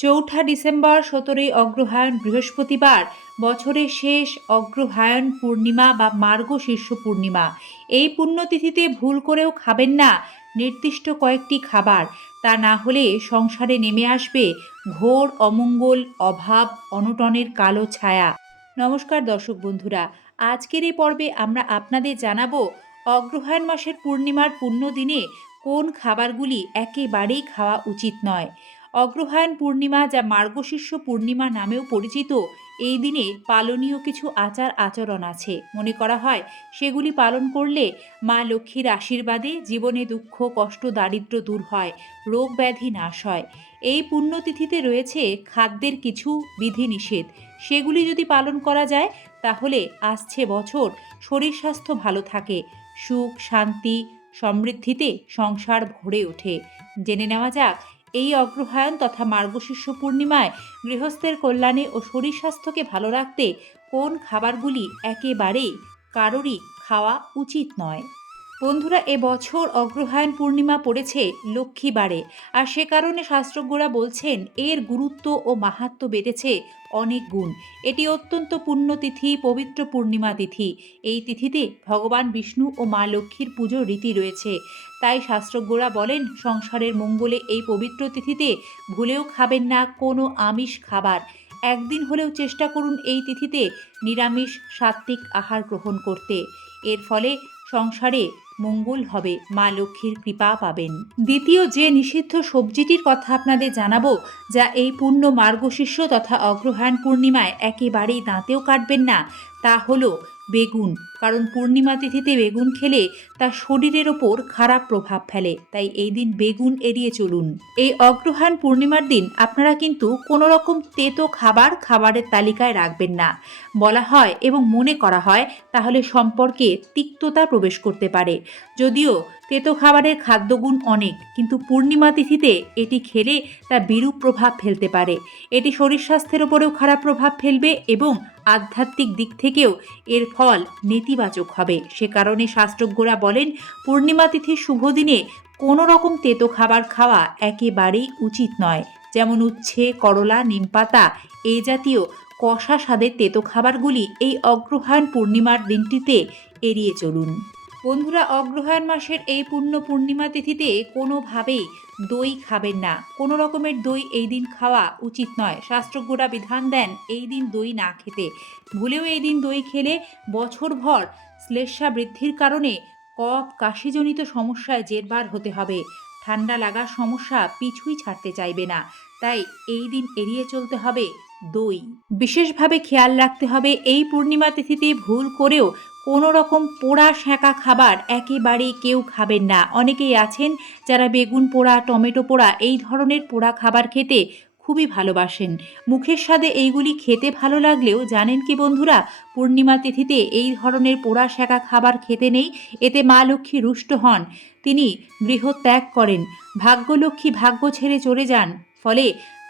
চৌঠা ডিসেম্বর সতেরোই অগ্রহায়ণ বৃহস্পতিবার, বছরের শেষ অগ্রহায়ণ পূর্ণিমা বা মার্গ শীর্ষ পূর্ণিমা। এই পুণ্যতিথিতে ভুল করেও খাবেন না, নির্দিষ্ট কয়েকটি খাবার। তা না হলে সংসারে নেমে আসবে ঘোর অমঙ্গল, অভাব, অনটনের কালো ছায়া। নমস্কার দর্শক বন্ধুরা, আজকের এই পর্বে আমরা আপনাদের জানাব অগ্রহায়ণ মাসের পূর্ণিমার পুণ্য দিনে কোন খাবারগুলি একেবারেই খাওয়া উচিত নয়। অগ্রহায়ণ পূর্ণিমা যা মার্গশীর্ষ পূর্ণিমা নামেও পরিচিত, এই দিনে পালনীয় কিছু আচার আচরণ আছে। মনে করা হয়, সেগুলি পালন করলে মা লক্ষ্মীর আশীর্বাদে জীবনে দুঃখ, কষ্ট, দারিদ্র্য দূর হয় রোগ ব্যাধি নাশ হয়। এই পুণ্যতিথিতে রয়েছে খাদ্যের কিছু বিধিনিষেধ। সেগুলি যদি পালন করা যায়, তাহলে আসছে বছর শরীর স্বাস্থ্য ভালো থাকে, সুখ, শান্তি, সমৃদ্ধিতে সংসার ভরে ওঠে। জেনে নেওয়া যাক এই অগ্রহায়ণ তথা মার্গশীর্ষ পূর্ণিমায় গৃহস্থের কল্যাণে ও শরীর স্বাস্থ্যকে ভালো রাখতে কোন খাবারগুলি একেবারেই কারোরই খাওয়া উচিত নয়। বন্ধুরা এবছর অগ্রহায়ণ পূর্ণিমা পড়েছে লক্ষ্মীবারে আর সে কারণে শাস্ত্রজ্ঞরা বলছেন, এর গুরুত্ব ও মাহাত্ম্য বেড়েছে অনেক গুণ। এটি অত্যন্ত পুণ্যতিথি, পবিত্র পূর্ণিমা তিথি। এই তিথিতে ভগবান বিষ্ণু ও মা লক্ষ্মীর পুজোর রীতি রয়েছে। তাই শাস্ত্রজ্ঞরা বলেন, সংসারের মঙ্গলে এই পবিত্র তিথিতে ভুলেও খাবেন না কোনো আমিষ খাবার। একদিন হলেও চেষ্টা করুন এই তিথিতে নিরামিষ সাত্ত্বিক আহার গ্রহণ করতে। এর ফলে সংসারে মঙ্গল হবে, মা লক্ষ্মীর কৃপা পাবেন। দ্বিতীয় যে নিষিদ্ধ সবজিটির কথা আপনাদের জানাব, যা এই পূর্ণ মার্গশীর্ষ তথা অগ্রহায়ণ পূর্ণিমায় একেবারেই দাঁতেও কাটবেন না, তা হলো বেগুন। কারণ পূর্ণিমা তিথিতে বেগুন খেলে তা শরীরের ওপর খারাপ প্রভাব ফেলে। তাই এই দিন বেগুন এড়িয়ে চলুন। এই অগ্রহায়ণ পূর্ণিমার দিন আপনারা কিন্তু কোনো রকম তেতো খাবার খাবারের তালিকায় রাখবেন না। বলা হয় এবং মনে করা হয় তাহলে সম্পর্কে তিক্ততা প্রবেশ করতে পারে। যদিও তেতো খাবারের খাদ্যগুণ অনেক, কিন্তু পূর্ণিমা তিথিতে এটি খেলে তা বিরূপ প্রভাব ফেলতে পারে। এটি শরীর স্বাস্থ্যের ওপরেও খারাপ প্রভাব ফেলবে এবং আধ্যাত্মিক দিক থেকেও এর ফল নেতিবাচক হবে। সে কারণে শাস্ত্রজ্ঞরা বলেন, পূর্ণিমা তিথির শুভ দিনে কোনো রকম তেতো খাবার খাওয়া একেবারেই উচিত নয়। যেমন উচ্ছে, করলা, নিমপাতা এই জাতীয় কষা স্বাদের তেতো খাবারগুলি এই অগ্রহায়ণ পূর্ণিমার দিনটিতে এড়িয়ে চলুন। বন্ধুরা, অগ্রহায়ণ মাসের এই পূর্ণ পূর্ণিমা তিথিতে কোনোভাবেই দই খাবেন না। কোনো রকমের দই এই দিন খাওয়া উচিত নয়। শাস্ত্রজ্ঞরা বিধান দেন, এই দিন দই না খেতে। ভুলেও এই দিন দই খেলে বছরভর শ্লেষা বৃদ্ধির কারণে কফ, কাশিজনিত সমস্যায় জেরবার হতে হবে। ঠান্ডা লাগার সমস্যা পিছুই ছাড়তে চাইবে না। তাই এই দিন এড়িয়ে চলতে হবে দই। বিশেষভাবে খেয়াল রাখতে হবে, এই পূর্ণিমা তিথিতে ভুল করেও কোনো রকম পোড়া সেঁকা খাবার একেবারেই কেউ খাবেন না। অনেকেই আছেন যারা বেগুন পোড়া, টমেটো পোড়া এই ধরনের পোড়া খাবার খেতে খুবই ভালোবাসেন। মুখের স্বাদে এইগুলি খেতে ভালো লাগলেও জানেন কি বন্ধুরা, পূর্ণিমা তিথিতে এই ধরনের পোড়া সেঁকা খাবার খেতে নেই, এতে মা লক্ষ্মী রুষ্ট হন। তিনি গৃহ ত্যাগ করেন। ভাগ্যলক্ষ্মী ভাগ্য ছেড়ে চলে যান। ফলে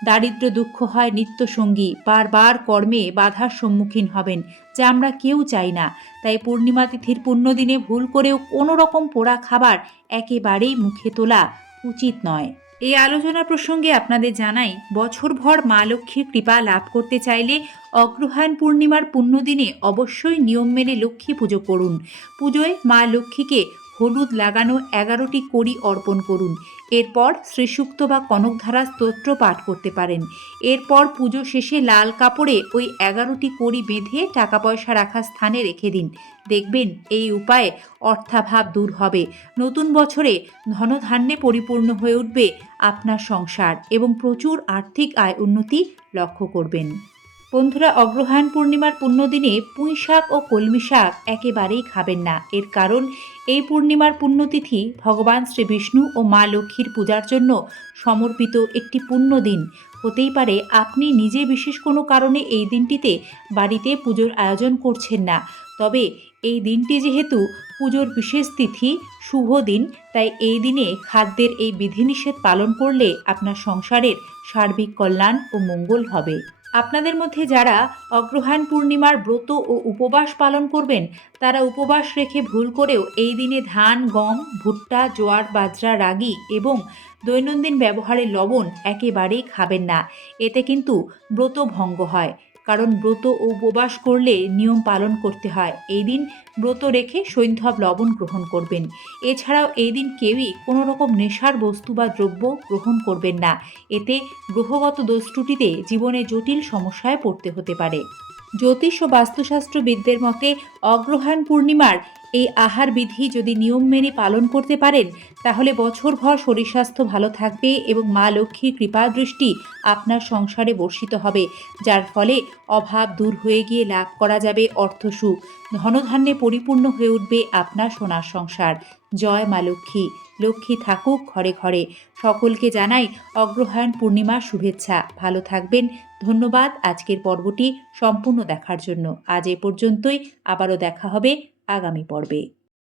দারিদ্র দুঃখ হয় নিত্যসঙ্গী, বারবার কর্মে বাধার সম্মুখীন হবেন, যা আমরা কেউ চাই না। তাই পূর্ণিমা তিথির পুণ্যদিনে ভুল করেও কোনো রকম পোড়া খাবার একেবারেই মুখে তোলা উচিত নয়। এই আলোচনা প্রসঙ্গে আপনাদের জানাই, বছরভর মা লক্ষ্মীর কৃপা লাভ করতে চাইলে অগ্রহায়ণ পূর্ণিমার পুণ্যদিনে অবশ্যই নিয়ম মেনে লক্ষ্মী পুজো করুন। পুজোয় মা লক্ষ্মীকে হলুদ লাগানো এগারোটি কড়ি অর্পণ করুন। এরপর শ্রীসুক্ত বা কনকধারা স্তোত্র পাঠ করতে পারেন। এরপর পুজো শেষে লাল কাপড়ে ওই এগারোটি কড়ি বেঁধে টাকা পয়সা রাখার স্থানে রেখে দিন। দেখবেন এই উপায়ে অর্থাভাব দূর হবে। নতুন বছরে ধনধান্যে পরিপূর্ণ হয়ে উঠবে আপনার সংসার এবং প্রচুর আর্থিক আয় উন্নতি লক্ষ্য করবেন। বন্ধুরা, অগ্রহায়ণ পূর্ণিমার পুণ্যদিনে পুঁই শাক ও কলমি শাক একেবারেই খাবেন না। এর কারণ এই পূর্ণিমার পুণ্যতিথি ভগবান শ্রী বিষ্ণু ও মা লক্ষ্মীর পূজার জন্য সমর্পিত একটি পুণ্য দিন। হতেই পারে আপনি নিজে বিশেষ কোনো কারণে এই দিনটিতে বাড়িতে পুজোর আয়োজন করছেন না। তবে এই দিনটি যেহেতু পুজোর বিশেষ তিথি, শুভ দিন, তাই এই দিনে খাদ্যের এই বিধিনিষেধ পালন করলে আপনার সংসারের সার্বিক কল্যাণ ও মঙ্গল হবে। আপনাদের মধ্যে যারা অগ্রহায়ণ পূর্ণিমার ব্রত ও উপবাস পালন করবেন, তারা উপবাস রেখে ভুল করেও এই দিনে ধান, গম, ভুট্টা, জোয়ার, বাজরা, রাগি এবং দৈনন্দিন ব্যবহারে লবণ একেবারেই খাবেন না। এতে কিন্তু ব্রত ভঙ্গ হয়। কারণ ব্রত ও উপবাস করলে নিয়ম পালন করতে হয়। এই দিন ব্রত রেখে সৈন্ধব লবণ গ্রহণ করবেন। এছাড়াও এই দিন কেউই কোনো রকম নেশার বস্তু বা দ্রব্য গ্রহণ করবেন না। এতে গ্রহগত দোষ ত্রুটিতে জীবনে জটিল সমস্যায় পড়তে হতে পারে। জ্যোতিষ ও বাস্তুশাস্ত্রবিদদের মতে অগ্রহায়ণ পূর্ণিমার এই আহার বিধি যদি নিয়ম মেনে পালন করতে পারেন, তাহলে বছরভর শরীর স্বাস্থ্য ভালো থাকবে এবং মা লক্ষ্মীর কৃপা দৃষ্টি আপনার সংসারে বর্ষিত হবে, যার ফলে অভাব দূর হয়ে গিয়ে লাভ করা যাবে অর্থসুখ ধনধান্যে পরিপূর্ণ হয়ে উঠবে আপনার সোনার সংসার। জয় মা লক্ষ্মী। লক্ষ্মী থাকুক ঘরে ঘরে। সকলকে জানাই অগ্রহায়ণ পূর্ণিমার শুভেচ্ছা। ভালো থাকবেন। ধন্যবাদ। আজকের পর্বটি সম্পূর্ণ দেখার জন্য। আজ এ পর্যন্তই। আবারও দেখা হবে আগামী পর্বে